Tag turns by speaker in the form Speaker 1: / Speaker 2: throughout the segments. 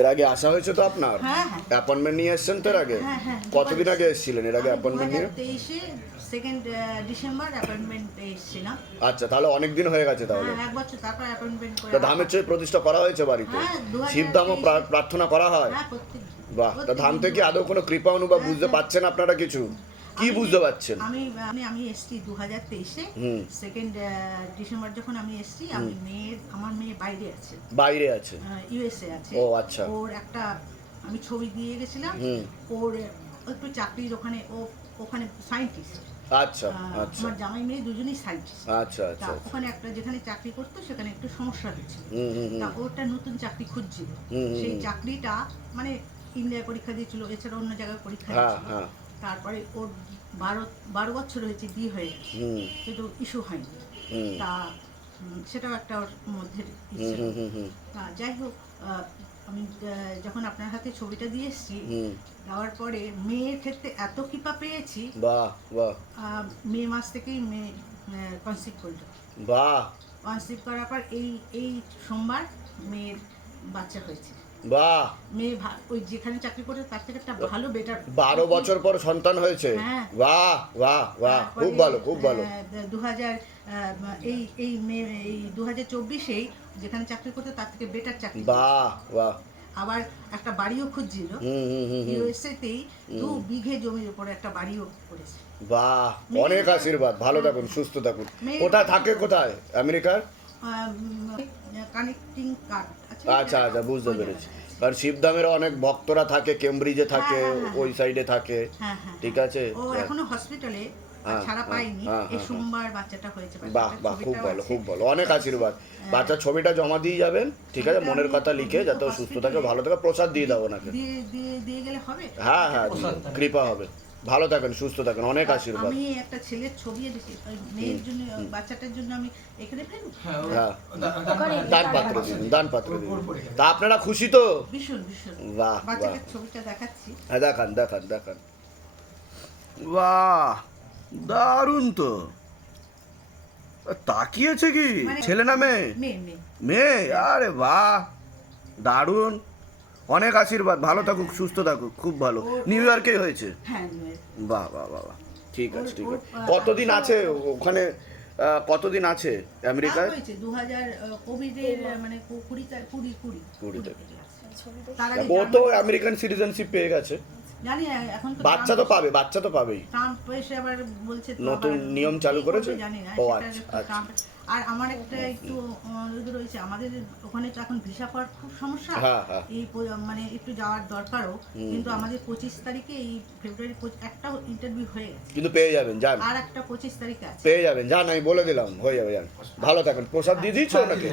Speaker 1: এর আগে আসা হয়েছে তো আপনার?
Speaker 2: হ্যাঁ, হ্যাঁ।
Speaker 1: অ্যাপয়েন্টমেন্ট নিয়ে এসেছেন তো এর আগে?
Speaker 2: হ্যাঁ, হ্যাঁ।
Speaker 1: কতদিন আগে এসেছিলেন এর আগে অ্যাপয়েন্টমেন্ট নিয়ে?
Speaker 2: সেকেন্ড ডিসেম্বর অ্যাপয়েন্টমেন্ট এসেছিলাম।
Speaker 1: আচ্ছা তাহলে অনেক দিন হয়ে গেছে তাহলে।
Speaker 2: এক বছর তারপর অ্যাপয়েন্টমেন্ট করে
Speaker 1: তা ধামের চেয়ে প্রতিষ্ঠা করা হয়েছে বাড়িতে?
Speaker 2: 2023
Speaker 1: শিবধামও প্রার্থনা করা হয়?
Speaker 2: হ্যাঁ
Speaker 1: বাহ তা ধাম থেকে আদৌ কোনো কৃপা অনুভব বুঝতে পাচ্ছেন আপনারা কিছু? কি বুঝতে পাচ্ছেন
Speaker 2: আমি আমি আমি এসছি দু হাজার তেইশে সেকেন্ড ডিসেম্বর যখন আমি এসছি আমি মেয়ের আমার মেয়ে বাইরে আছে।
Speaker 1: বাইরে আছে?
Speaker 2: ইউএসএ আছে।
Speaker 1: ও, আচ্ছা।
Speaker 2: ওর একটা আমি ছবি দিয়ে গেছিলাম। ওর একটু চাকরির ওখানে ও ওখানে সায়েন্টিস্ট
Speaker 1: আচ্ছা আচ্ছা।
Speaker 2: আমার জামাই মেয়ে দুজনেই সায়েন্টিস্ট
Speaker 1: আচ্ছা
Speaker 2: তা
Speaker 1: আচ্ছা
Speaker 2: ওখানে একটা যেখানে চাকরি করতো সেখানে একটু সমস্যা
Speaker 1: হুম
Speaker 2: তা ওটা নতুন চাকরি খুঁজছিল। সেই চাকরিটা মানে ইন্ডিয়ায় পরীক্ষা দিয়েছিল এছাড়া অন্য জায়গায় পরীক্ষা
Speaker 1: হ্যাঁ
Speaker 2: দিয়েছিল।
Speaker 1: হ্যাঁ।
Speaker 2: তারপরে ওর বারো বারো বছর হয়েছে বিয়ে হয়ে গেছে। কিন্তু ইস্যু হয়নি। তা সেটাও একটা ওর মধ্যে তা যাই হোক আমি যখন আপনার হাতে ছবিটা দিয়ে এসেছি দেওয়ার পরে মেয়ের ক্ষেত্রে এত কৃপা পেয়েছি।
Speaker 1: বাহ বাহ।
Speaker 2: আহ, মে মাস থেকেই মেয়ে কনসিভ করল।
Speaker 1: বাহ।
Speaker 2: কনসিভ করার পর এই এই সোমবার মেয়ের বাচ্চা হয়েছে।
Speaker 1: বাহ।
Speaker 2: মেয়ে ওই যেখানে চাকরি করে তার থেকে একটা ভালো বেটার
Speaker 1: বারো বছর পর সন্তান হয়েছে।
Speaker 2: হ্যাঁ।
Speaker 1: বাহ বাহ বাহ। খুব ভালো খুব ভালো।
Speaker 2: দু হাজার এই এই মে এই দু হাজার চব্বিশেই যেখানে চাকরি করতো তার থেকে বেটার চাকরি
Speaker 1: বাহ বাহ।
Speaker 2: আবার একটা বাড়িও খুঁজছিল।
Speaker 1: হুম হুম হুম হুম।
Speaker 2: ইউএসএ তেই দু বিঘে জমির উপরে একটা বাড়িও করেছে।
Speaker 1: বাহ অনেক আশীর্বাদ। ভালো থাকুন সুস্থ থাকুন। কোথায় থাকে কোথায়? আমেরিকার?
Speaker 2: Connecting card.
Speaker 1: আচ্ছা আচ্ছা বুঝতে পেরেছি। কারণ শিবধামের অনেক ভক্তরা থাকে কেমব্রিজে থাকে
Speaker 2: হ্যাঁ, হ্যাঁ,
Speaker 1: ওই সাইডে থাকে
Speaker 2: হ্যাঁ হ্যাঁ
Speaker 1: ঠিক আছে?
Speaker 2: ও এখনও হসপিটালে
Speaker 1: হ্যাঁ,
Speaker 2: ছাড়া
Speaker 1: হ্যাঁ,
Speaker 2: পাইনি
Speaker 1: হ্যাঁ,
Speaker 2: এই
Speaker 1: হ্যাঁ,
Speaker 2: সোমবার বাচ্চাটা হয়েছে
Speaker 1: বাহ বাহ খুব ভালো খুব ভালো অনেক আশীর্বাদ। বাচ্চার ছবিটা জমা দিয়ে যাবেন ঠিক আছে? মনের কথা লিখে যাতে সুস্থ থাকে ভালো থাকে প্রসাদ দিয়ে দাও ওনাকে।
Speaker 2: দিয়ে দিয়ে দিয়ে গেলে হবে?
Speaker 1: হ্যাঁ হ্যাঁ কৃপা হবে। ভালো থাকেন সুস্থ থাকেন অনেক আশীর্বাদ।
Speaker 2: আমি একটা ছেলের ছবি এনেছি ওই মেয়ের জন্য বাচ্চাটার জন্য আমি এখানে ফেলব?
Speaker 3: হ্যাঁ
Speaker 1: হ্যাঁ। দান পাত্র। দিন দান পাত্র দিন। তা আপনারা খুশি তো?
Speaker 2: ভীষণ ভীষণ।
Speaker 1: বাহ,
Speaker 2: বাচ্চাটার ছবিটা দেখাচ্ছি।
Speaker 1: হ্যাঁ দেখান দেখান দেখান। বাহ দারুণ তো। তাকিয়েছে কি?
Speaker 2: মানে-
Speaker 1: ছেলে না মেয়ে?
Speaker 2: মেয়ে মেয়ে।
Speaker 1: মেয়ে? আরে বাহ দারুণ। অনেক আশীর্বাদ ভালো থাকুক সুস্থ থাকুক খুব ভালো নিউ ইয়র্কে হয়েছে
Speaker 2: হ্যাঁ
Speaker 1: বাহ বাহ বাহ বাহ। ঠিক আছে ঠিক আছে কতদিন আছে ওখানে কতদিন আছে আমেরিকায়
Speaker 2: দু হাজার কোভিডের মানে কু- কুড়ি কুড়ি কুড়ি
Speaker 1: কুড়িতে।
Speaker 2: তার আগে
Speaker 1: ও তো আমেরিকান সিটিজেনশিপ পেয়ে গেছে বাচ্চা তো পাবে বাচ্চা তো পাবেই নতুন নিয়ম চালু করেছে? ও, আচ্ছা, আচ্ছা।
Speaker 2: আর আমার একটা একটু অনুরোধ রয়েছে। আমাদের ওখানে তো এখন ভিসা পাওয়ার খুব সমস্যা।
Speaker 1: হ্যাঁ, হ্যাঁ।
Speaker 2: এই মানে একটু যাওয়ার দরকারও। কিন্তু আমাদের পঁচিশ তারিখে এই ফেব্রুয়ারি একটা ইন্টারভিউ হয়ে গেছে।
Speaker 1: কিন্তু পেয়ে যাবেন যান।
Speaker 2: আর একটা পঁচিশ তারিখে আছে।
Speaker 1: পেয়ে যাবেন যান আমি বলে দিলাম হয়ে যাবে যান। ভালো থাকুন। প্রসাদ দিয়ে দিচ্ছ
Speaker 3: হ্যাঁ,
Speaker 1: ওনাকে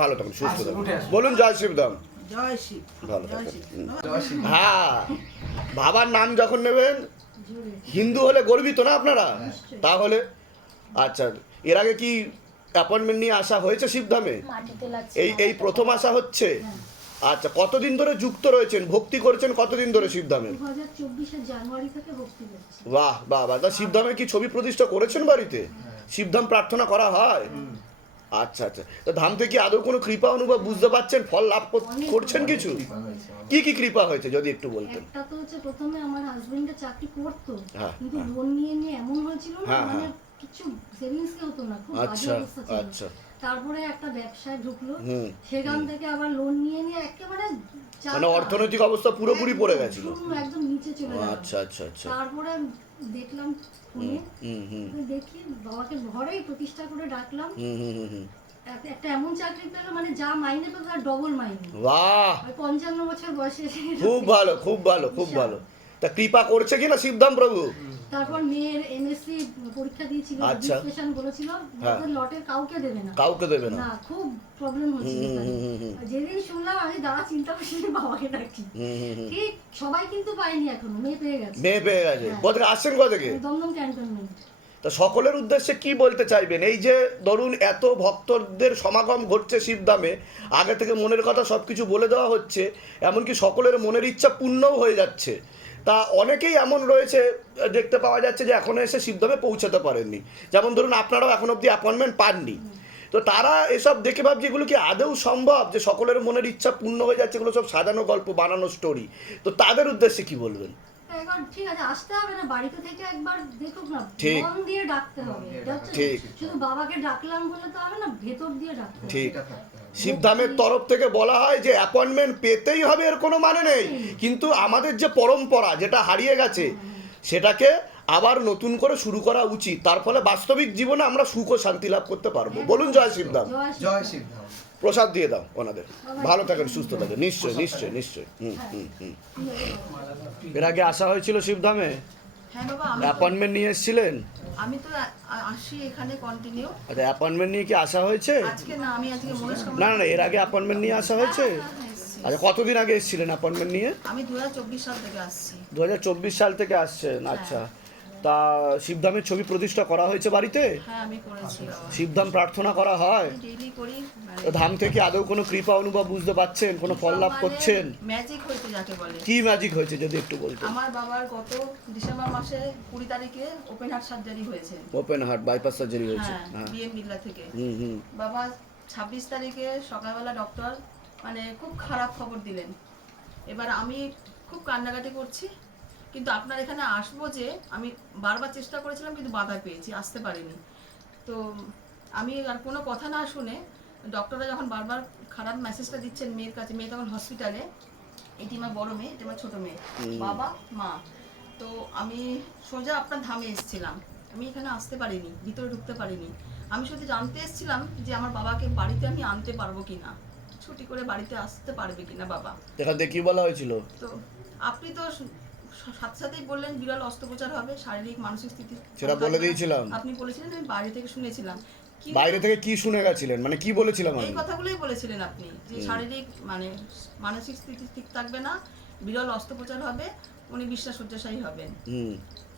Speaker 1: ভালো থাকুন সুস্থ থাকুন। বলুন জয় শিবধাম
Speaker 2: জয় শিব।
Speaker 1: ভালো
Speaker 2: জয়
Speaker 1: থাকুন।
Speaker 2: শিব।
Speaker 3: জয় শ্রী
Speaker 1: হ্যাঁ। বাবার নাম যখন নেবেন হিন্দু হলে গর্বিত না আপনারা? তাহলে আচ্ছা এর আগে কি অ্যাপয়েন্টমেন্ট নিয়ে আসা হয়েছে শিবধামে এই এই প্রথম আসা হচ্ছে? আচ্ছা কতদিন ধরে যুক্ত রয়েছেন? ভক্তি করেছেন কতদিন ধরে শিবধামে বাহ বাহ বাহ। তা শিবধামের কি ছবি প্রতিষ্ঠা করেছেন বাড়িতে? শিবধাম প্রার্থনা করা হয়? আচ্ছা আচ্ছা। তা ধাম থেকে আদৌ কোনো কৃপা অনুভব বুঝতে পারছেন ফল লাভ করছেন কিছু? কি কি কৃপা হয়েছে যদি একটু বলতেন?
Speaker 4: একটা তো হচ্ছে প্রথমে আমার হাজবেন্ডের চাকরি করতো
Speaker 1: হ্যাঁ,
Speaker 4: কিন্তু
Speaker 1: হ্যাঁ।
Speaker 4: লোন নিয়ে নিয়ে এমন হয়েছিল না
Speaker 1: হ্যাঁ,
Speaker 4: মানে
Speaker 1: হ্যাঁ।
Speaker 4: কিছু সেভিংস হতো না খুব বাজে
Speaker 1: আচ্ছা
Speaker 4: অবস্থা ছিল।
Speaker 1: আচ্ছা।
Speaker 4: তারপরে একটা ব্যবসায় ঢুকলো সেখান থেকে আবার লোন নিয়ে নিয়ে একেবারে
Speaker 1: মানে অর্থনৈতিক অবস্থা পুরোপুরি পড়ে গেছিল।
Speaker 4: একদম নিচে চলে গেল।
Speaker 1: আচ্ছা আচ্ছা আচ্ছা।
Speaker 4: তারপরে দেখলাম ফোনে দেখি বাবাকে ঘরেই প্রতিষ্ঠা করে ডাকলাম।
Speaker 1: হুম হুম হুম হুম।
Speaker 4: একটা এমন চাকরি পেল মানে যা মাইনে পেল তার ডবল মাইনে।
Speaker 1: বাহ!
Speaker 4: ওই পঞ্চান্ন বছর বয়সে
Speaker 1: খুব ভালো খুব ভালো খুব ভালো। তা কৃপা করছে কিনা শিবধাম প্রভু?
Speaker 4: তারপর মেয়ের এমএসসি পরীক্ষা দিয়েছিল
Speaker 1: আচ্ছা।
Speaker 4: রেজিস্ট্রেশন বলেছিল
Speaker 1: হ্যাঁ।
Speaker 4: লটের কাউকে দেবে না।
Speaker 1: কাউকে দেবে না।
Speaker 4: না খুব প্রবলেম হচ্ছিল। যেদিন শুনলাম আমি দাঁড়া চিন্তা বাবাকে ডাকি ঠিক সবাই কিন্তু পায়নি এখনও মেয়ে পেয়ে গেছে।
Speaker 1: মেয়ে পেয়ে গেছে।
Speaker 4: হ্যাঁ।
Speaker 1: আসছেন কোথেকে?
Speaker 4: দমদম ক্যান্টনমেন্ট।
Speaker 1: তা সকলের উদ্দেশ্যে কি বলতে চাইবেন? এই যে ধরুন এত ভক্তদের সমাগম ঘটছে শিবধামে আগে থেকে মনের কথা সব কিছু বলে দেওয়া হচ্ছে এমনকি সকলের মনের ইচ্ছা পূর্ণও হয়ে যাচ্ছে। তা অনেকেই এমন রয়েছে দেখতে পাওয়া যাচ্ছে যে এখনও এসে শিবধামে পৌঁছাতে পারেননি। যেমন ধরুন আপনারাও এখন অবধি অ্যাপয়েন্টমেন্ট পাননি। তো তারা এসব দেখে ভাবছে এগুলো কি আদৌ সম্ভব? যে সকলের মনের ইচ্ছা পূর্ণ হয়ে যাচ্ছে এগুলো সব সাজানো গল্প বানানো স্টোরি তো তাদের উদ্দেশ্যে কি বলবেন?
Speaker 4: ঠিক আছে আসতে হবে না বাড়িতে থেকে একবার দেখুক না
Speaker 1: ঠিক।
Speaker 4: মন দিয়ে ডাকতে হবে
Speaker 1: ঠিক।
Speaker 4: শুধু বাবাকে ডাকলাম বলে তো হবে না ভেতর দিয়ে ডাকতে হবে।
Speaker 1: ঠিক। শিবধামের তরফ থেকে বলা হয় যে অ্যাপয়েন্টমেন্ট পেতেই হবে এর কোনো মানে নেই। কিন্তু আমাদের যে পরম্পরা যেটা হারিয়ে গেছে সেটাকে আবার নতুন করে শুরু করা উচিত। তার ফলে বাস্তবিক জীবনে আমরা সুখ ও শান্তি লাভ করতে পারব। বলুন জয় শিবধাম।
Speaker 4: জয় শ্রী-
Speaker 3: জয় শিব ধাম
Speaker 1: প্রসাদ দিয়ে দাও ওনাদের। ভালো থাকেন সুস্থ থাকেন। নিশ্চয় নিশ্চয় নিশ্চয়। হুম হুম হুম। এর আগে আসা হয়েছিল শিবধামে?
Speaker 5: হ্যাঁ বাবা আমি
Speaker 1: অ্যাপয়েন্টমেন্ট নিয়ে এসেছিলেন?
Speaker 5: আমি তো আসি এখানে কন্টিনিউ
Speaker 1: আচ্ছা অ্যাপয়েন্টমেন্ট নিয়ে কি আসা হয়েছে?
Speaker 5: আজকে না আমি আজকে মহেশ
Speaker 1: না না এর আগে অ্যাপয়েন্টমেন্ট নিয়ে আসা হয়েছে? আচ্ছা কতদিন আগে এসেছিলেন অ্যাপয়েন্টমেন্ট নিয়ে?
Speaker 5: আমি দু সাল থেকে আসছি।
Speaker 1: দু হাজার চব্বিশ সাল থেকে আসছেন আচ্ছা। তা শিবধামের ছবি প্রতিষ্ঠা করা হয়েছে বাড়িতে?
Speaker 5: হ্যাঁ
Speaker 1: শিবধাম প্রার্থনা করা হয়?
Speaker 5: মানে
Speaker 1: ধাম থেকে আদৌ কোনো কৃপা অনুভব বুঝতে পাচ্ছেন? কোনো ফল লাভ করছেন?
Speaker 5: ম্যাজিক হয়েছে যাকে বলে।
Speaker 1: কি ম্যাজিক হয়েছে যদি একটু বলতেন?
Speaker 5: আমার বাবার গত ডিসেম্বর মাসে কুড়ি তারিখে ওপেন হার্ট সার্জারি হয়েছে।
Speaker 1: ওপেন হার্ট বাইপাস সার্জারি হয়েছে।
Speaker 5: হ্যাঁ
Speaker 1: হ্যাঁ।
Speaker 5: বিএম বিড়লা থেকে।
Speaker 1: হুম হুম।
Speaker 5: বাবা ছাব্বিশ তারিখে সকালবেলা ডক্টর মানে খুব খারাপ খবর দিলেন। এবার আমি খুব কান্নাকাটি করছি। কিন্তু আপনার এখানে আসব যে আমি বারবার চেষ্টা করেছিলাম কিন্তু বাধা পেয়েছি আসতে পারিনি। তো আমি আর কোনো কথা না শুনে ডক্টররা যখন বারবার খারাপ মেসেজটা দিচ্ছেন মেয়ের কাছে মেয়ে তখন হসপিটালে এটি আমার বড় মেয়ে এটি আমার ছোট মেয়ে। বাবা মা। তো আমি সোজা আপনার ধামে এসেছিলাম। আমি এখানে আসতে পারিনি ভিতরে ঢুকতে পারিনি। আমি শুধু জানতে এসেছিলাম যে আমার বাবাকে বাড়িতে আমি আনতে পারব কিনা ছুটি করে বাড়িতে আসতে পারবে কিনা বাবা।
Speaker 1: এখান থেকে কি বলা হয়েছিল?
Speaker 5: তো আপনি তো সাথে সাথেই বললেন বিরল অস্ত্রোপচার হবে শারীরিক মানসিক স্থিতি
Speaker 1: সেটা বলে দিয়েছিলাম।
Speaker 5: আপনি বলেছিলেন আমি বাইরে থেকে শুনেছিলাম।
Speaker 1: বাইরে থেকে কি শুনে গেছিলেন? মানে কি বলেছিলাম
Speaker 5: এই কথাগুলোই বলেছিলেন আপনি যে শারীরিক মানে মানসিক স্থিতি ঠিক থাকবে না বিরল অস্ত্রোপচার হবে উনি বিশ্বাস শয্যাশায়ী হবেন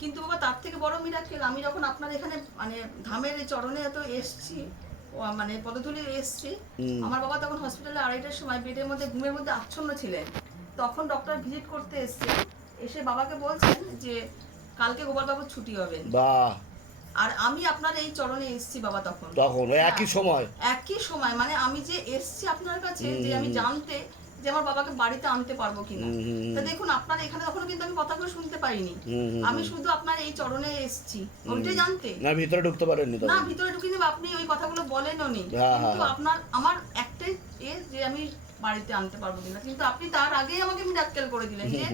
Speaker 5: কিন্তু বাবা তার থেকে বড় মিরাকেল আমি যখন আপনার এখানে মানে ধামের এই চরণে এত এসছি মানে পদধূলি এসছি আমার বাবা তখন হসপিটালে আড়াইটার সময় বেডের মধ্যে ঘুমের মধ্যে আচ্ছন্ন ছিলেন। তখন ডক্টর ভিজিট করতে এসছে এসে বাবাকে বলছেন যে কালকে গোপালবাবুর ছুটি হবেন
Speaker 1: বাহ।
Speaker 5: আর আমি আপনার এই চরণে এসছি বাবা তখন।
Speaker 1: তখন একই সময়?
Speaker 5: একই সময় মানে আমি যে এসছি আপনার কাছে যে আমি জানতে যে আমার বাবাকে বাড়িতে আনতে পারব কিনা। তা দেখুন আপনার এখানে তখন কিন্তু আমি কথাগুলো শুনতে
Speaker 1: হুম,
Speaker 5: আমি শুধু আপনার এই চরণে এসছি। ওইটাই জানতে।
Speaker 1: না ভিতরে ঢুকতে পারেননি
Speaker 5: না ভিতরে ঢুকিয়ে দেবো আপনি ওই কথাগুলো বলেনও নি।
Speaker 1: হ্যাঁ,
Speaker 5: কিন্তু
Speaker 1: হ্যাঁ।
Speaker 5: আপনার আমার একটাই এ যে আমি বাড়িতে আনতে পারব কিনা। কিন্তু আপনি তার আগেই আমাকে মিরাক্কেল করে দিলেন যে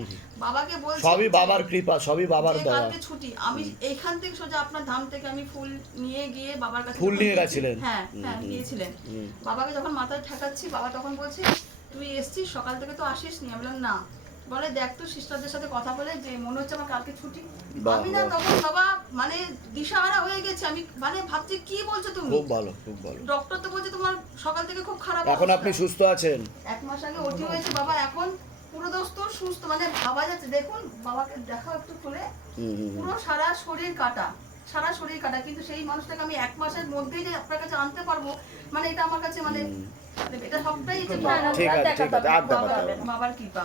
Speaker 5: বাবাকে বলছি
Speaker 1: সবই বাবার কৃপা সবই বাবার দয়া।
Speaker 5: কালকে ছুটি আমি এইখান থেকে সোজা আপনার ধাম থেকে আমি ফুল নিয়ে গিয়ে বাবার কাছে
Speaker 1: ফুল নিয়ে গেছিলেন?
Speaker 5: হ্যাঁ হ্যাঁ গিয়েছিলেন। বাবাকে যখন মাথায় ঠেকাচ্ছি বাবা তখন বলছে তুই এসছিস? সকাল থেকে তো আসিস নি আমি বললাম না। বলে দেখ তো সিস্টারদের সাথে কথা বলে যে মনে হচ্ছে আমার কালকে ছুটি। আমি না তখন বাবা মানে দিশাহারা হয়ে গেছে। আমি মানে ভাবছি কি বলছো তুমি?
Speaker 1: খুব ভালো খুব ভালো।
Speaker 5: ডক্টর তো বলছে তোমার সকাল থেকে খুব খারাপ
Speaker 1: এখন আপনি সুস্থ আছেন?
Speaker 5: এক মাস আগে ওটি হয়েছে বাবা এখন পুরো দোস্ত সুস্থ মানে ভাবা যাচ্ছে। দেখুন বাবাকে দেখাও একটু খুলে।
Speaker 1: হুম, হুম, হুম।
Speaker 5: পুরো সারা শরীর কাটা সারা শরীর কাটা। কিন্তু সেই মানুষটাকে আমি এক মাসের মধ্যেই যে আপনার কাছে আনতে পারব মানে এটা আমার কাছে মানে এটা সবটাই যে বাবা-
Speaker 1: ঠিক আছে ঠিক আছে আর দেখাতে হবে
Speaker 5: বাবার-
Speaker 1: না।
Speaker 5: বাবার কৃপা।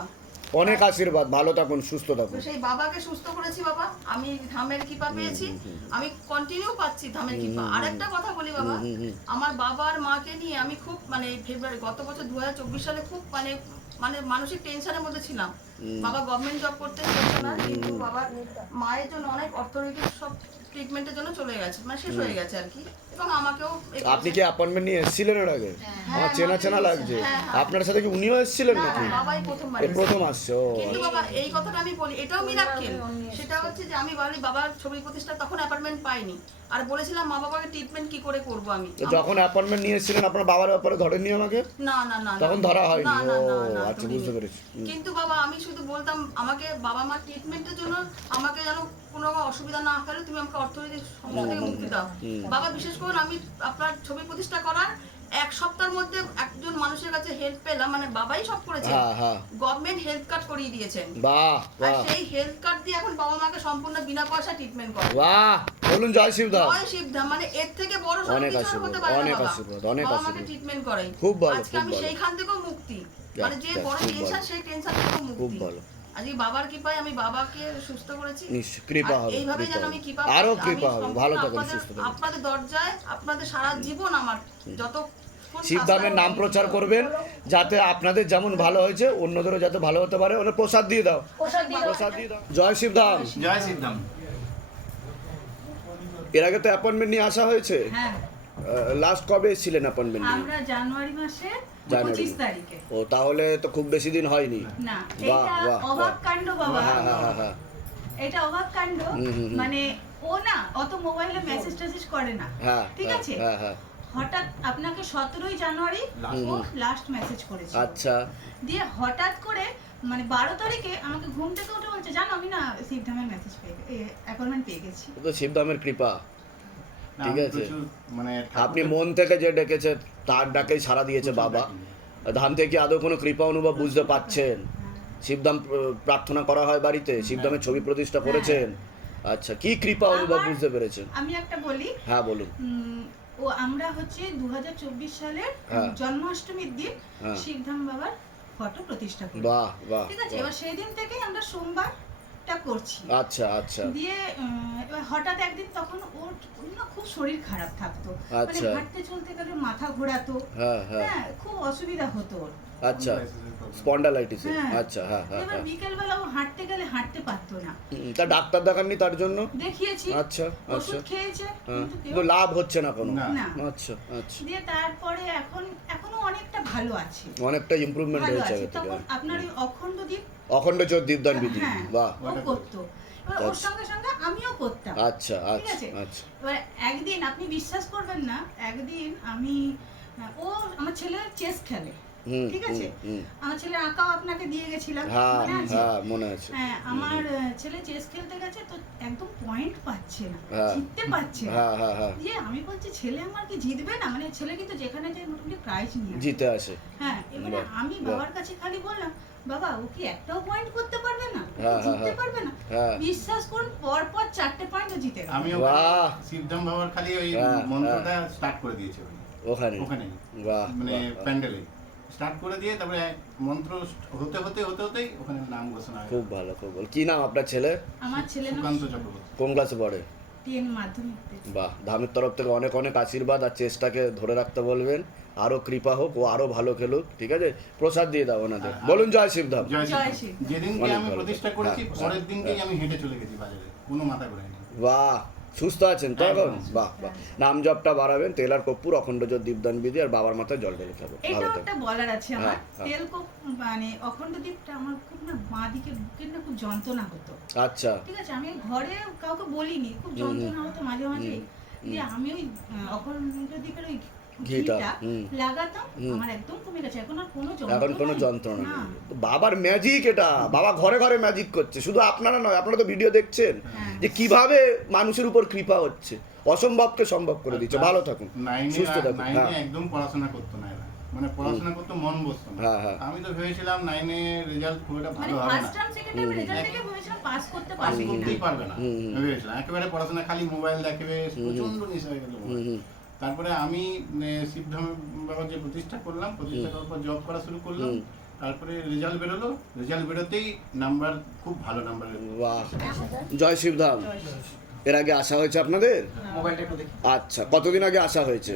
Speaker 1: অনেক আশীর্বাদ ভালো থাকুন সুস্থ থাকুন।
Speaker 5: সেই বাবাকে সুস্থ করেছি বাবা আমি ধামের কৃপা পেয়েছি আমি কন্টিনিউ পাচ্ছি ধামের কৃপা। আরেকটা কথা বলি বাবা আমার বাবার মাকে নিয়ে আমি খুব মানে ফেব্রুয়ারি গত বছর দু হাজার চব্বিশ সালে খুব মানে মানে মানসিক টেনশনের মধ্যে ছিলাম। বাবা গভর্নমেন্ট জব করতে না কিন্তু বাবার মায়ের জন্য অনেক অর্থনৈতিক সব ট্রিটমেন্টের জন্য চলে গেছে মানে শেষ হয়ে গেছে আর কি। এবং আমাকেও
Speaker 1: আপনি কি অ্যাপয়েন্টমেন্ট নিয়ে এসেছিলেন এর আগে? আমার চেনা চেনা লাগছে।
Speaker 5: হ্যাঁ, হ্যাঁ।
Speaker 1: আপনার সাথে কি উনিও এসেছিলেন নাকি?
Speaker 5: না, বাবাই প্রথমবার
Speaker 1: এই প্রথম আসছে ও।
Speaker 5: কিন্তু বাবা এই কথাটা আমি বলি এটাও মিরাক্কেল সেটা হচ্ছে যে আমি বলি বাবার ছবি প্রতিষ্ঠা তখন অ্যাপার্টমেন্ট পাইনি। আর বলেছিলাম মা বাবাকে ট্রিটমেন্ট কি করে করব আমি?
Speaker 1: যখন অ্যাপয়েন্টমেন্ট নিয়ে এসেছিলেন আপনার বাবার ব্যাপারে ধরেননি আমাকে?
Speaker 5: না না না।
Speaker 1: তখন ধরা হয়নি।
Speaker 5: না,
Speaker 1: ও আচ্ছা বুঝতে পেরেছি।
Speaker 5: কিন্তু বাবা আমি শুধু বলতাম আমাকে বাবা মা ট্রিটমেন্টের জন্য আমাকে যেন কোনো অসুবিধা না ফেলে তুমি আমাকে অর্থনৈতিক সমস্যা থেকে মুক্তি দাও। বাবা বিশেষ করে আমি আপনার ছবি প্রতিষ্ঠা করার এক সপ্তাহের মধ্যে একজন মানুষের কাছে হেল্প পেলাম মানে বাবাই সব করেছে। গভর্নমেন্ট হেলথ কার্ড করিয়ে দিয়েছেন।
Speaker 1: বাহ
Speaker 5: আর সেই হেলথ কার্ড দিয়ে এখন বাবা মাকে সম্পূর্ণ বিনা পয়সা ট্রিটমেন্ট করে।
Speaker 1: বাহ বলুন জয় শিবদা।
Speaker 5: জয় শিবধাম মানে এর থেকে বড়
Speaker 1: অনেক আশীর্বাদ, অনেক। আশীর্বাদ, অনেক আশীর্বাদ।
Speaker 5: ট্রিটমেন্ট করে
Speaker 1: খুব ভালো,
Speaker 5: আজকে আমি সেইখান থেকেও মুক্তি। মানে যে বড় টেনশন সেই টেনশন থেকেও
Speaker 1: খুব ভালো।
Speaker 5: আজকে বাবার কৃপায় আমি বাবাকে সুস্থ করেছি।
Speaker 1: কৃপা হবে,
Speaker 5: এইভাবে যেন আমি কৃপা আরও
Speaker 1: কৃপা হবে, ভালো থাকুন, সুস্থ।
Speaker 5: আপনাদের দরজায় আপনাদের সারা জীবন আমার যত
Speaker 1: শিবধামের নাম প্রচার করবেন যাতে আপনাদের যেমন ভালো হয়েছে অন্যদেরও যাতে ভালো হতে পারে। ওনার প্রসাদ দিয়ে দাও। প্রসাদ দিয়ে দাও। জয় শিবধাম
Speaker 3: জয় সিদ্ধাম
Speaker 1: এর আগে তো অ্যাপয়েন্টমেন্ট নিয়ে আসা হয়েছে।
Speaker 6: হ্যাঁ।
Speaker 1: লাস্ট কবে এসেছিলেন অ্যাপয়েন্টমেন্ট নিয়ে?
Speaker 6: আমরা জানুয়ারি মাসের
Speaker 1: জানুয়ারি। ও তাহলে তো খুব বেশি দিন হয়নি।
Speaker 6: না এটা কাণ্ড বাবা।
Speaker 1: হ্যাঁ হ্যাঁ হ্যাঁ হ্যাঁ।
Speaker 6: এটা কাণ্ড।
Speaker 1: হুম।
Speaker 6: মানে ও না অত মোবাইলে মেসেজ টেসেজ করে না।
Speaker 1: হ্যাঁ
Speaker 6: ঠিক আছে?
Speaker 1: হ্যাঁ হ্যাঁ।
Speaker 6: হঠাৎ আপনাকে সতেরোই জানুয়ারি ও লাস্ট মেসেজ করেছে
Speaker 1: আচ্ছা।
Speaker 6: দিয়ে হঠাৎ করে মানে বারো তারিখে আমাকে ঘুম থেকে উঠে বলছে জানো আমি না শিবধামের মেসেজ পেয়ে অ্যাপয়েন্টমেন্ট পেয়ে গেছি।
Speaker 1: তো শিবধামের কৃপা। ঠিক আছে।
Speaker 3: মানে
Speaker 1: আপনি মন থেকে যে ডেকেছে তার ডাকেই সাড়া দিয়েছে বাবা। ধাম থেকে আদৌ কোনো কৃপা অনুভব বুঝতে পাচ্ছেন? শিবধাম প্র- প্রার্থনা করা হয় বাড়িতে? শিবধামের ছবি প্রতিষ্ঠা করেছেন? আচ্ছা কি কৃপা অনুভব বুঝতে পেরেছেন?
Speaker 6: আমি একটা বলি।
Speaker 1: হ্যাঁ বলুন।
Speaker 6: ও আমরা হচ্ছে দু সালের
Speaker 1: হ্যাঁ।
Speaker 6: জন্মাষ্টমীর দিন
Speaker 1: হ্যাঁ।
Speaker 6: শিবধাম বাবার ফটো প্রতিষ্ঠা করি।
Speaker 1: বাহ বাহ
Speaker 6: ঠিক আছে? এবার সেই দিন থেকেই আমরা সোমবারটা করছি।
Speaker 1: আচ্ছা আচ্ছা।
Speaker 6: দিয়ে এবার হঠাৎ একদিন তখন ওর ওর না খুব শরীর খারাপ থাকতো। মানে
Speaker 1: আচ্ছা।
Speaker 6: হাঁটতে চলতে গেলে মাথা ঘোরাতো।
Speaker 1: হ্যাঁ হ্যাঁ।
Speaker 6: হ্যাঁ খুব অসুবিধা হতো ওর।
Speaker 1: আচ্ছা স্পন্ডালাইটিস
Speaker 6: হ্যাঁ।
Speaker 1: আচ্ছা হ্যাঁ হ্যাঁ
Speaker 6: এবার
Speaker 1: হ্যাঁ।
Speaker 6: বিকেল বেলা ও হাঁটতে গেলে হাঁটতে পারতো না।
Speaker 1: তা ডাক্তার দেখাননি তার জন্য?
Speaker 6: দেখিয়েছি।
Speaker 1: আচ্ছা আচ্ছা।
Speaker 6: ওষুধ খেয়েছে
Speaker 1: হ্যাঁ।
Speaker 6: কিন্তু
Speaker 1: লাভ হচ্ছে না কোনো? আচ্ছা আচ্ছা।
Speaker 6: দিয়ে তারপরে এখন এখনও অনেকটা ভালো আছে।
Speaker 1: অনেকটা ইমপ্রুভমেন্ট হয়েছে
Speaker 6: তখন আপনার ওই অখণ্ড দ্বীপ
Speaker 1: অখণ্ড চোর দীপদান বিধি। বাহ।
Speaker 6: করতো। ওর সঙ্গে সঙ্গে আমিও করতাম।
Speaker 1: আচ্ছা আচ্ছা আচ্ছা।
Speaker 6: এবার একদিন আপনি বিশ্বাস করবেন না একদিন আমি ও আমার ছেলে চেস খেলে। ঠিক আছে। আমার ছেলে আঁকাও আপনাকে দিয়ে গেছিলাম
Speaker 1: হ্যাঁ
Speaker 6: মনে আছে?
Speaker 1: হ্যাঁ মনে আছে।
Speaker 6: হ্যাঁ আমার ছেলে চেস খেলতে গেছে তো একদম পয়েন্ট পাচ্ছে না
Speaker 1: হ্যাঁ।
Speaker 6: জিততে পারছে না। দিয়ে আমি বলছি ছেলে আমার কি জিতবে না? মানে ছেলে কিন্তু যেখানে যায় মোটামুটি প্রাইজ নিয়ে
Speaker 1: জিতে আসে।
Speaker 6: হ্যাঁ এবারে আমি বাবার কাছে খালি বললাম বাবা ও কি একটাও পয়েন্ট করতে পারবে না? জিততে। পারবে না? বিশ্বাস করুন পর পর চারটে পয়েন্ট জিতে গেল।
Speaker 3: আমি
Speaker 1: বাহ।
Speaker 3: বাবার খালি ওই মন্ত্রটা স্টার্ট করে দিয়েছি ওখানে।
Speaker 1: ওখানে।
Speaker 3: মানে। প্যান্ডেলে। স্টার্ট করে দিয়ে তারপরে মন্ত্র হতে হতে হতে হতেই ওখানে নাম ঘোষণা হয়।
Speaker 1: খুব ভালো খুব ভালো। কি নাম আপনার ছেলে?
Speaker 6: আমার ছেলে
Speaker 3: সুকান্ত চক্রবর্তী।
Speaker 1: কোন ক্লাসে পড়ে? বাহ ধামের তরফ থেকে অনেক অনেক আশীর্বাদ আর চেষ্টাকে ধরে রাখতে বলবেন। আরও কৃপা হোক ও আরও ভালো খেলুক ঠিক আছে? প্রসাদ দিয়ে দাও ওনাদের।
Speaker 3: হ্যাঁ,
Speaker 1: বলুন জয় শিবধাম
Speaker 3: জয়
Speaker 6: জয়
Speaker 3: শিব
Speaker 6: শিব।
Speaker 3: যেদিনকে আমি প্রতিষ্ঠা করেছি
Speaker 1: হ্যাঁ,
Speaker 3: পরের দিনকেই আমি হেঁটে চলে গেছি বাজারে। কোনো মাথা
Speaker 1: বাহ সুস্থ আছেন? তো এখন? বাহ বাহ। নাম জপটা বাড়াবেন তেল আর কর্পূর অখণ্ড জোর দীপদান বিধি আর বাবার মাথায় জল ঢেলে খাবেন। ভালো
Speaker 6: একটা বলার আছে আমার।
Speaker 1: হ্যাঁ, হ্যাঁ।
Speaker 6: তেল কপ মানে অখণ্ড দীপটা আমার খুব না মা দিকে বুকের না খুব যন্ত্রণা হতো।
Speaker 1: আচ্ছা।
Speaker 6: ঠিক আছে আমি ঘরে কাউকে বলিনি খুব যন্ত্রণা হতো মাঝে মাঝে। দিয়ে আমি ওই অখণ্ড দীপের ওই
Speaker 1: ঘিটা।
Speaker 6: লাগাতাম আমার একদম কমে গেছে। এখন আর কোনো
Speaker 1: এখন কোনো যন্ত্রণা নেই। বাবার ম্যাজিক এটা। বাবা ঘরে ঘরে ম্যাজিক করছে। শুধু আপনারা নয় আপনারা তো ভিডিও দেখছেন
Speaker 6: হ্যাঁ।
Speaker 1: যে কীভাবে মানুষের উপর কৃপা হচ্ছে। অসম্ভবকে সম্ভব করে দিচ্ছে। ভালো থাকুন। সুস্থ থাকুন। হ্যাঁ।
Speaker 3: একদম পড়াশোনা করতো না মানে পড়াশোনা করতে মন বসতো না।
Speaker 1: হ্যাঁ, হ্যাঁ।
Speaker 3: আমি তো ভেবেছিলাম নাইনে রেজাল্ট খুব একটা
Speaker 6: মানে
Speaker 3: ভালো হবে না।
Speaker 6: টার্ম সেকেন্ড টার্ম রেজাল্ট দেখে ভেবেছিলাম পাস করতে পারবে
Speaker 3: করতেই
Speaker 6: কিনা।
Speaker 3: পারবে না।
Speaker 1: হুম, হুম।
Speaker 3: আমি ভেবেছিলাম। একেবারে পড়াশোনা খালি মোবাইল দেখবে প্রচণ্ড নেশা হয়ে গেল। তারপরে আমি শিবধাম বাবার যে প্রতিষ্ঠা করলাম প্রতিষ্ঠা করার পর জব করা শুরু করলাম। তারপরে রেজাল্ট বেরোলো। রেজাল্ট বেরোতেই নাম্বার খুব ভালো নাম্বার
Speaker 1: বাহ। জয় শিবধাম এর আগে আসা হয়েছে আপনাদের? আচ্ছা কতদিন আগে আসা হয়েছে?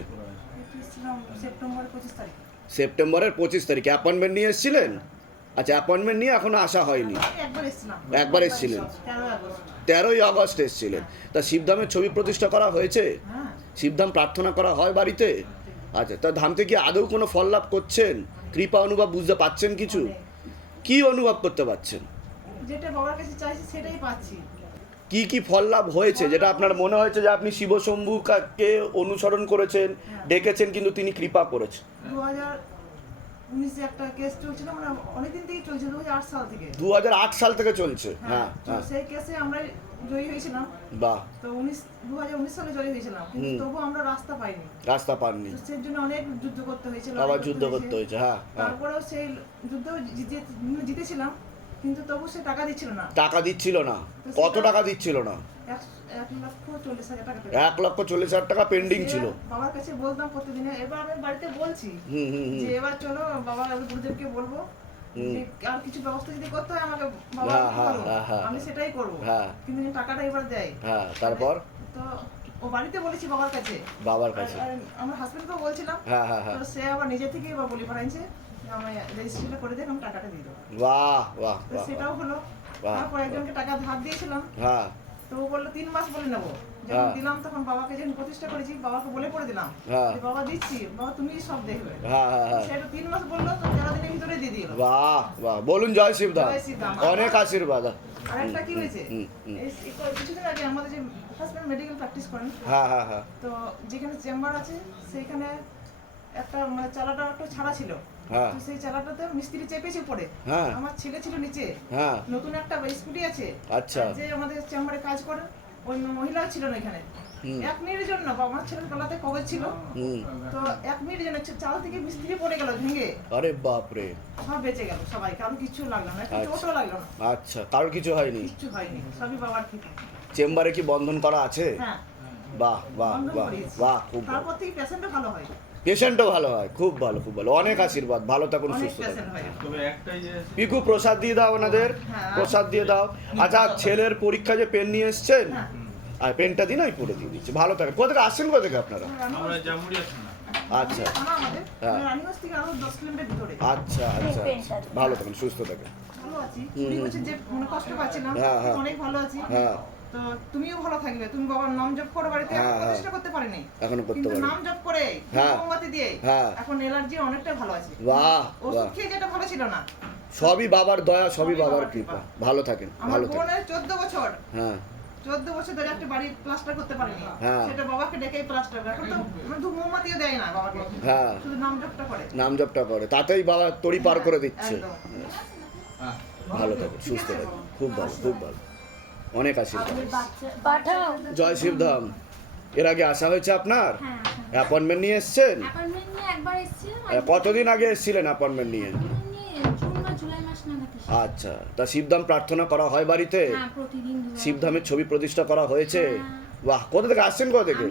Speaker 1: সেপ্টেম্বরের পঁচিশ তারিখে। অ্যাপয়েন্টমেন্ট নিয়ে এসেছিলেন? আচ্ছা অ্যাপয়েন্টমেন্ট নিয়ে এখনও আসা হয়নি। একবার এসেছিলেন। তেরোই আগস্ট। এসেছিলেন। তা শিবধামের ছবি প্রতিষ্ঠা করা হয়েছে? শিবধাম প্রার্থনা করা হয় বাড়িতে? আচ্ছা তা ধাম থেকে আদৌ কোনো ফল লাভ করছেন? কৃপা অনুভব বুঝতে পাচ্ছেন কিছু? কি অনুভব করতে পারছেন
Speaker 7: যেটা বাবার কাছে চাইছি সেটাই পাচ্ছি।
Speaker 1: কি কি ফল লাভ হয়েছে? যেটা আপনার মনে হয়েছে যে আপনি শিবশম্ভুকে অনুসরণ করেছেন ডেকেছেন কিন্তু তিনি কৃপা করেছেন?
Speaker 7: দু একটা কেস চলছিল মানে অনেকদিন থেকেই চলছে দু আট সাল থেকে।
Speaker 1: দুই হাজার আট সাল থেকে চলছে হ্যাঁ হ্যাঁ
Speaker 7: সেই কেসে আমরা জয়ী হয়েছিলাম।
Speaker 1: বাহ।
Speaker 7: তো উনিশ দু হাজার উনিশ সালে জয়ী হয়েছিলাম কিন্তু তবু আমরা রাস্তা পাইনি।
Speaker 1: রাস্তা পাননি।
Speaker 7: তো সেই জন্য অনেক যুদ্ধ করতে হয়েছিল
Speaker 1: আবার যুদ্ধ করতে হয়েছে হ্যাঁ হ্যাঁ।
Speaker 7: তারপরেও সেই যুদ্ধ জিতে জিতেছিলাম কিন্তু তবু সে টাকা দিচ্ছিল না।
Speaker 1: টাকা দিচ্ছিল না কত টাকা দিচ্ছিল না?
Speaker 7: এক- লক্ষ চল্লিশ হাজার টাকা
Speaker 1: পেন্ডিং ছিল।
Speaker 7: বাবার কাছে বলতাম প্রতিদিনে এবার আমি বাড়িতে বলছি যে এবার চলো বাবা গুরুদেবকে বলব। আর কিছু ব্যবস্থা যদি করতে হয় আমাকে বাবা
Speaker 1: হ্যাঁ, হ্যাঁ। হ্যাঁ।
Speaker 7: আমি সেটাই করব। কিন্তু টাকাটা এবার দেয়।
Speaker 1: হ্যাঁ তারপর?
Speaker 7: তো ও বাড়িতে বলেছি বাবার কাছে।
Speaker 1: বাবার কাছে?
Speaker 7: আমার হাজবেন্ডকেও বলছিলাম।
Speaker 1: হ্যাঁ
Speaker 7: তো সে আবার নিজে থেকেই এবার বলি পাঠাইছে আমি রেজিস্ট্রিটা করে দেন আমি টাকাটা দিয়ে দেবো।
Speaker 1: বাহ বাহ
Speaker 7: সেটাও হলো। তারপর একজনকে টাকা ধার দিয়েছিলাম।
Speaker 1: হ্যাঁ।
Speaker 7: তো ও বলল তিন মাস বলে নেব। যখন
Speaker 1: হ্যাঁ।
Speaker 7: দিলাম তখন বাবাকে যখন প্রতিষ্ঠা করেছি বাবাকে বলে পড়ে দিলাম
Speaker 1: হ্যাঁ।
Speaker 7: যে বাবা দিচ্ছি বাবা তুমি সব দেখবে।
Speaker 1: হ্যাঁ হ্যাঁ হ্যাঁ।
Speaker 7: সেটা তিন মাস বলল তো তেরো দিনের ভিতরে দিয়ে দিল
Speaker 1: বাহ বাহ। বলুন জয় অনেক আশীর্বাদ।
Speaker 7: আর একটা কি হয়েছে? কিছুদিন আগে আমাদের যে হাজব্যান্ড মেডিকেল প্র্যাকটিস করেন
Speaker 1: হ্যাঁ হ্যাঁ হ্যাঁ।
Speaker 7: তো যেখানে চেম্বার আছে সেইখানে একটা মানে চালাটা একটু ছাড়া ছিল।
Speaker 1: হ্যাঁ।
Speaker 7: তো সেই চালাটাতে মিস্ত্রি চেপেছে পড়ে
Speaker 1: হ্যাঁ।
Speaker 7: আমার ছেলে ছিল নিচে।
Speaker 1: হ্যাঁ।
Speaker 7: নতুন একটা স্কুটি আছে।
Speaker 1: আচ্ছা।
Speaker 7: যে আমাদের চেম্বারে কাজ করে ওই মহিলা ছিল না এখানে। এক মিনিটের জন্য আমার ছেলের গলাতে কবজ ছিল। তো এক মিনিটের জন্য চাল থেকে মিস্ত্রি পড়ে গেল ভেঙে।
Speaker 1: আরে বাপ রে
Speaker 7: সব বেঁচে গেল সবাই কারও কিচ্ছু লাগল না।
Speaker 1: আচ্ছা।
Speaker 7: লাগল না।
Speaker 1: আচ্ছা। কারোর কিছু হয়নি?
Speaker 7: কিচ্ছু হয়নি। সবই বাবার
Speaker 1: চেম্বারে কি বন্ধন করা আছে?
Speaker 7: হ্যাঁ।
Speaker 1: বাহ বাহ বাহ বাহ খুব
Speaker 7: তারপর থেকে পেশেন্টও ভালো হয়।
Speaker 1: পেশেন্টও ভালো হয় খুব ভালো খুব ভালো। অনেক আশীর্বাদ ভালো থাকুন সুস্থ থাকুন।
Speaker 7: হয়।
Speaker 3: তবে একটাই যে
Speaker 1: পিকু প্রসাদ দিয়ে দাও ওনাদের।
Speaker 7: হ্যাঁ।
Speaker 1: প্রসাদ দিয়ে দাও। আচ্ছা ছেলের পরীক্ষা যে পেন নিয়ে এসছেন
Speaker 7: হ্যাঁ।
Speaker 1: আর পেনটা দিন আমি পড়ে দিয়ে দিচ্ছি। ভালো থাকেন। কোথা থেকে আসছেন কোথা থেকে আপনারা?
Speaker 3: আমরা জামুড়ি আছি না
Speaker 1: আচ্ছা। হ্যাঁ।
Speaker 7: থেকে
Speaker 1: আচ্ছা আচ্ছা। আচ্ছা। ভালো থাকেন সুস্থ থাকেন।
Speaker 7: ভালো আছি। কুড়ি বছর যে মানে কষ্ট পাচ্ছিলাম
Speaker 1: হ্যাঁ, হ্যাঁ।
Speaker 7: অনেক ভালো আছি।
Speaker 1: হ্যাঁ।
Speaker 7: তো তুমিও ভালো থাকবে। তুমি বাবার নাম জপ করো বাড়িতে
Speaker 1: হ্যাঁ, হ্যাঁ।
Speaker 7: প্রতিষ্ঠা করতে পারিনি।
Speaker 1: এখনও করতে
Speaker 7: নাম জপ করে
Speaker 1: হ্যাঁ।
Speaker 7: মোমবাতি দিয়ে। এখন এলার্জি অনেকটা ভালো আছে।
Speaker 1: বাহ
Speaker 7: ওষুধ খেয়ে যেটা ভালো ছিল না।
Speaker 1: সবই বাবার দয়া সবই বাবার কৃপা। ভালো থাকেন ভালো থাকেন।
Speaker 7: বোনের চোদ্দ বছর।
Speaker 1: হ্যাঁ।
Speaker 7: চোদ্দ বছর ধরে একটা বাড়ি প্লাস্টার করতে পারেনি। সেটা বাবাকে ডেকেই প্লাস্টার করে। এখন তো মানে মোমবাতিও দেয় না বাবাকে।
Speaker 1: হ্যাঁ।
Speaker 7: শুধু নাম জপটা করে।
Speaker 1: নাম জপটা করে। তাতেই বাবা তড়ি পার করে দিচ্ছে। ভালো থাকুন সুস্থ থাকুন। খুব ভালো খুব ভালো। অনেক আশীর্বাদ। জয় শিবধাম। এর আগে আসা হয়েছে আপনার? অ্যাপয়েন্টমেন্ট নিয়ে এসছেন? কতদিন আগে এসেছিলেন অ্যাপয়েন্টমেন্ট নিয়ে। আচ্ছা তা শিবধাম প্রার্থনা করা হয় বাড়িতে?
Speaker 8: হ্যাঁ
Speaker 1: শিবধামের ছবি প্রতিষ্ঠা করা হয়েছে?
Speaker 8: হ্যাঁ।
Speaker 1: বাহ কোথা থেকে আসছেন কোথা থেকে।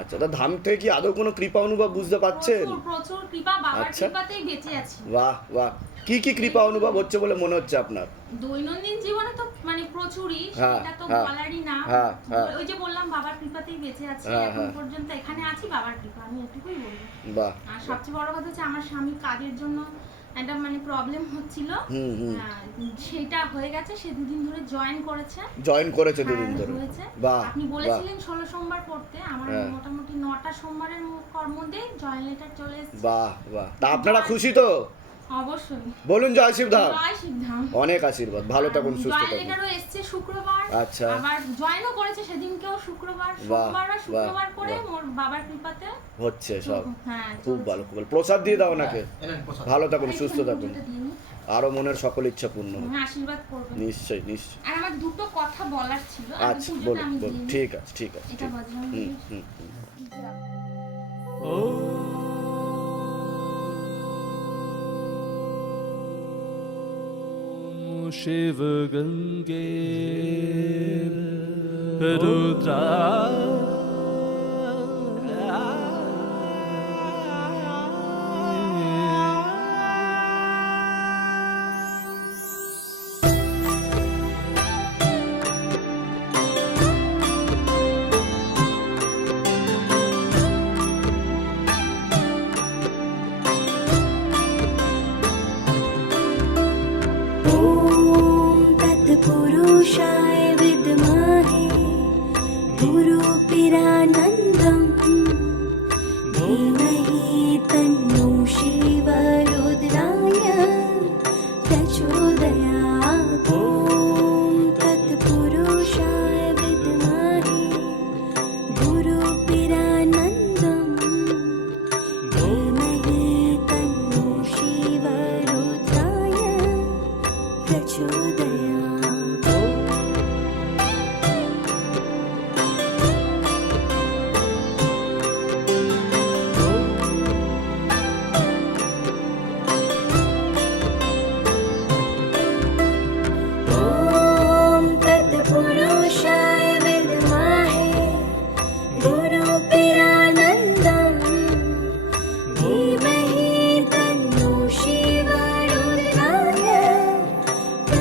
Speaker 1: আচ্ছা তা ধাম থেকে কি আদৌ কোনো কৃপা অনুভব বুঝতে
Speaker 8: বাবার
Speaker 1: আচ্ছা। বাহ বাহ। কি কি কৃপা অনুভব হচ্ছে বলে মনে হচ্ছে আপনার?
Speaker 8: দৈনন্দিন জীবনে তো মানে প্রচুরই
Speaker 1: হ্যাঁ,
Speaker 8: সেটা তো
Speaker 1: হ্যাঁ,
Speaker 8: বলারই না।
Speaker 1: হ্যাঁ।
Speaker 8: ওই যে বললাম বাবার কৃপাতেই বেঁচে আছি এখন। পর্যন্ত এখানে আছি বাবার কৃপা আমি এটুকুই বলব।
Speaker 1: বাহ।
Speaker 8: আর সবচেয়ে বড় কথা হচ্ছে আমার স্বামী কাজের জন্য একটা মানে প্রবলেম হচ্ছিল। সেটা হয়ে গেছে সে দুদিন ধরে জয়েন করেছে।
Speaker 1: জয়েন করেছে দুদিন ধরে। বাহ
Speaker 8: আপনি বলেছিলেন ষোলো সোমবার পড়তে আমার। মোটামুটি নটা সোমবারের ম- মধ্যে জয়েন লেটার চলে এসেছে।
Speaker 1: বাহ বাহ। তা আপনারা খুশি তো?
Speaker 8: অবশ্যই।
Speaker 1: বলুন জয় শিবধাম।
Speaker 8: জয় সিদ্ধাম
Speaker 1: অনেক আশীর্বাদ ভালো থাকুন সুস্থ থাকুন।
Speaker 8: লেটারও এসছে শুক্রবার।
Speaker 1: আচ্ছা।
Speaker 8: আবার জয়েনও করেছে সেদিনকেও শুক্রবার।
Speaker 1: বাহ,
Speaker 8: সোমবার আর শুক্রবার
Speaker 1: বাহ,
Speaker 8: করে মোর বাবার কৃপাতে
Speaker 1: হচ্ছে সব।
Speaker 8: হ্যাঁ
Speaker 1: খুব ভালো খুব ভালো। প্রসাদ দিয়ে দাও ওনাকে। ভালো থাকুন সুস্থ থাকুন। আরও মনের সকল ইচ্ছা পূর্ণ হোক।
Speaker 8: তুমি আশীর্বাদ করবেন।
Speaker 1: নিশ্চয়ই নিশ্চয়ই।
Speaker 8: আর আমার দুটো কথা বলার ছিল
Speaker 1: আচ্ছা বলুন বলুন। ঠিক আছে ঠিক আছে হুম হুম হুম।
Speaker 9: शिव गंगे रुद्रा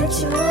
Speaker 9: continua.